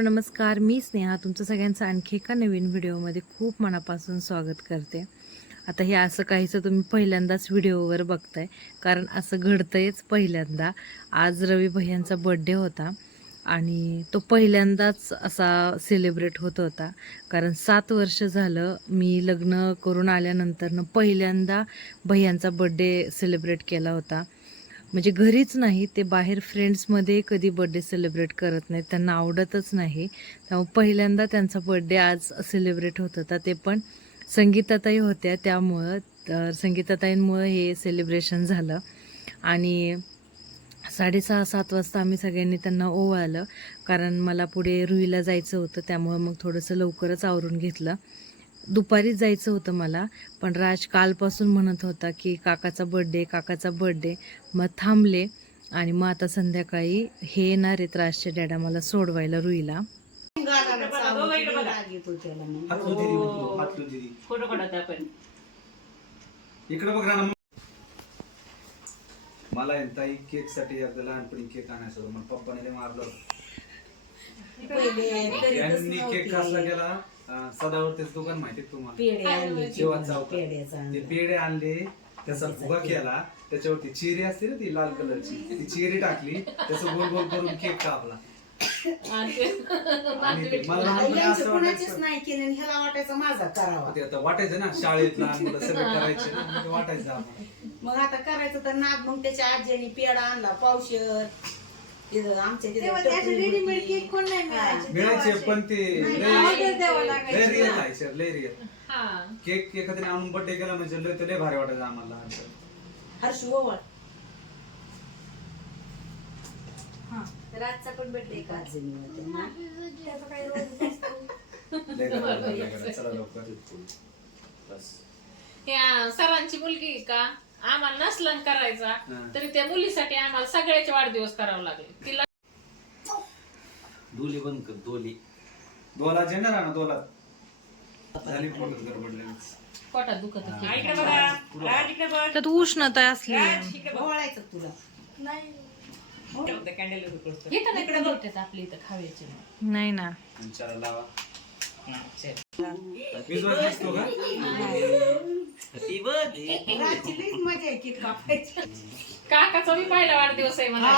Hello नमस्कार, मी स्नेहा तुमचं सगळ्यांचं आणखी एका नवीन व्हिडिओमध्ये खूप मनापासून स्वागत करते. आता हे असं काहीसं तुम्ही पहिल्यांदाच व्हिडिओवर बघताय, कारण असं घडतंयच पहिल्यांदा. आज रवी भैयांचा बड्डे होता आणि तो पहिल्यांदाच असा सेलिब्रेट होत होता. कारण 7 वर्ष झालं मी लग्न करून आल्यानंतरनं पहिल्यांदा भैयांचा बड्डे सेलिब्रेट केला होता. म्हणजे घरीच नाही, ते बाहेर फ्रेंड्समध्ये कधी बड्डे सेलिब्रेट करत नाहीत, त्यांना आवडतच नाही. त्यामुळे पहिल्यांदा त्यांचा बड्डे आज सेलिब्रेट होत होता, ते पण संगीताताई होत्या त्यामुळं. संगीताताईंमुळं हे सेलिब्रेशन झालं आणि 6:30-7 वाजता आम्ही सगळ्यांनी त्यांना ओवाळलं. कारण मला पुढे रुईला जायचं होतं, त्यामुळं मग थोडंसं लवकरच आवरून घेतलं. दुपारीच जायचं होतं मला, पण राज कालपासून म्हणत होता की काकाचा बड्डे. मग थांबले आणि मग आता संध्याकाळी हे येणार आहेत राजचे डॅडा मला सोडवायला रुईला. मला ताई केक साठी एकदा लहानपणी केक आणायचं होतं, मग पप्पाने मारलं. त्यांनी केक कसला गेला, सदावरतीच दुकान माहिती तुम्हाला, ते पेढे आणले, त्याचा फुगा केला, त्याच्यावरती चेरी असते ना ती लाल कलरची, ती चेरी टाकली, त्याचं गोल गोल करून केक कापला. वाटायचं ना शाळेत लहान मुलं सगळं करायचे ना, वाटायचं आम्हाला. मग आता करायचं तर नाग, मग त्याच्या आजीने पेढा आणला पावशेर. रेडीमेड केक कोण नाही मिळायचे, पण ते लय रिअल केक एखाद्याने आणून बर्थडे केला म्हणजे लय भारी वाटायचं आम्हाला. हर्ष ओवळ रातचा पण बर्थडे का सरांची मुलगी का आम्हाला नसलं करायचा तरी त्या मुलीसाठी आम्हाला सगळ्याचे वाढदिवस करावं लागले. तिला दोली बंद कर, दोला जेणार ना, दोला झाली पोट गडबडले, पोटात दुखत त्यात उष्णता असली ओवाळायचं तुला नाही. आपली इथं खाव्याची नाही ना. लावा काकाचा मी पहिला वाढदिवस आहे मला.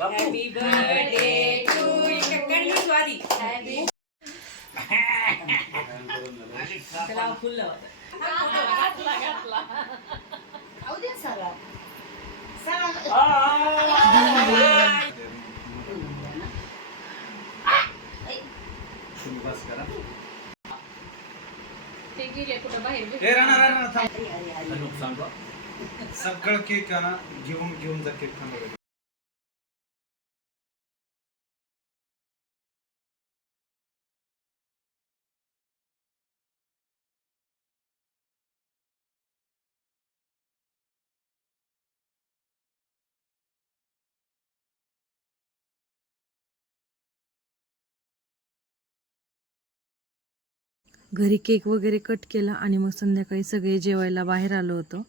Happy birthday to you. फुल घातला ते गेले कुठं बाहेर. सगळं केक ना घेऊन जा, केक खाणार. घरी केक वगैरे कट केला आणि मग संध्याकाळी सगळे जेवायला बाहेर आलो होतो.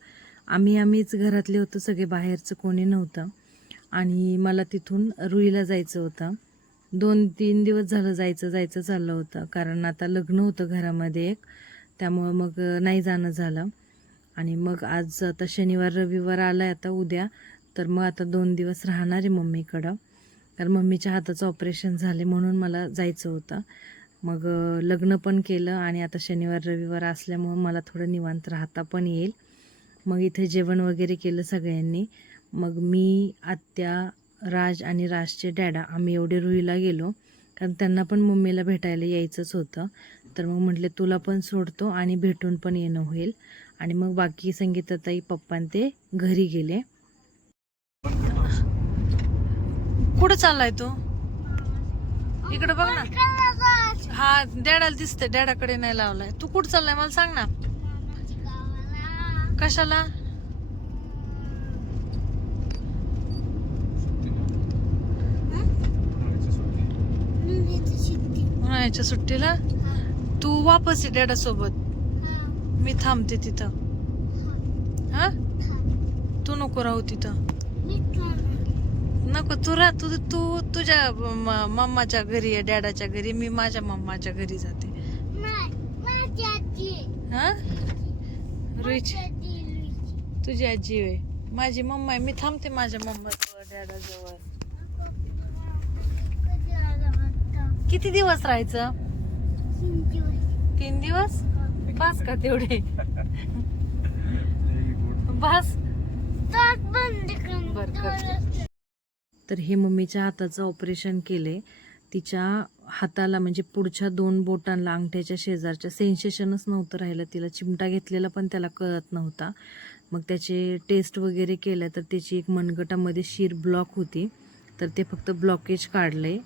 आम्हीच घरातले होतो, सगळे बाहेरचं कोणी नव्हतं. आणि मला तिथून रुईला जायचं होतं. 2-3 दिवस झालं जायचं चाललं होतं, कारण आता लग्न होतं घरामध्ये एक, त्यामुळं मग नाही जाणं झालं. आणि मग आज आता शनिवार रविवार आला आहे, आता उद्या तर मग आता 2 दिवस राहणार आहे मम्मीकडं, कारण मम्मीच्या हाताचं ऑपरेशन झाले म्हणून मला जायचं होतं. मग लग्न पण केलं आणि आता शनिवार रविवार असल्यामुळं मला थोडं निवांत राहता पण येईल. मग इथे जेवण वगैरे केलं सगळ्यांनी. मग मी, आत्या, राज आणि राजचे डॅडा आम्ही एवढे रुईला गेलो, कारण त्यांना पण मम्मीला भेटायला यायचंच होतं. तर मग म्हटले तुला पण सोडतो आणि भेटून पण येणं होईल. आणि मग बाकी संगीताताई, पप्पान ते घरी गेले. कुठं चाललाय तो? इकडे बघ ना. हा डॅडाला दिसते, डॅडाकडे नाही लावलाय. तू कुठं चाललाय मला सांग ना. कशाला? उन्हाळ्याच्या सुट्टीला तू वापस ये डॅडा सोबत. मी थांबते तिथं. हा तू नको राहू तिथं. नको तू राह तू तुझ्या मम्माच्या घरी आहे, डॅडाच्या घरी. मी माझ्या मम्माच्या घरी जाते. हा रुईची तुझी आजी आहे, माझी मम्मा आहे. मी थांबते माझ्या मम्माजवळ, डॅडाजवळ. किती दिवस राहायचं? 3 दिवस बस का तेवढे? बस बर करते. तर हे मम्मीच्या हाताचं ऑपरेशन केले. तिच्या हाताला म्हणजे पुढच्या 2 बोटांना अंगठ्याच्या शेजारच्या सेन्सेशनच नव्हतं राहिलं. तिला चिमटा घेतलेला पण त्याला कळत नव्हता. मग त्याचे टेस्ट वगैरे केल्या तर त्याची एक मनगटामध्ये शीर ब्लॉक होती, तर ते फक्त ब्लॉकेज काढलंय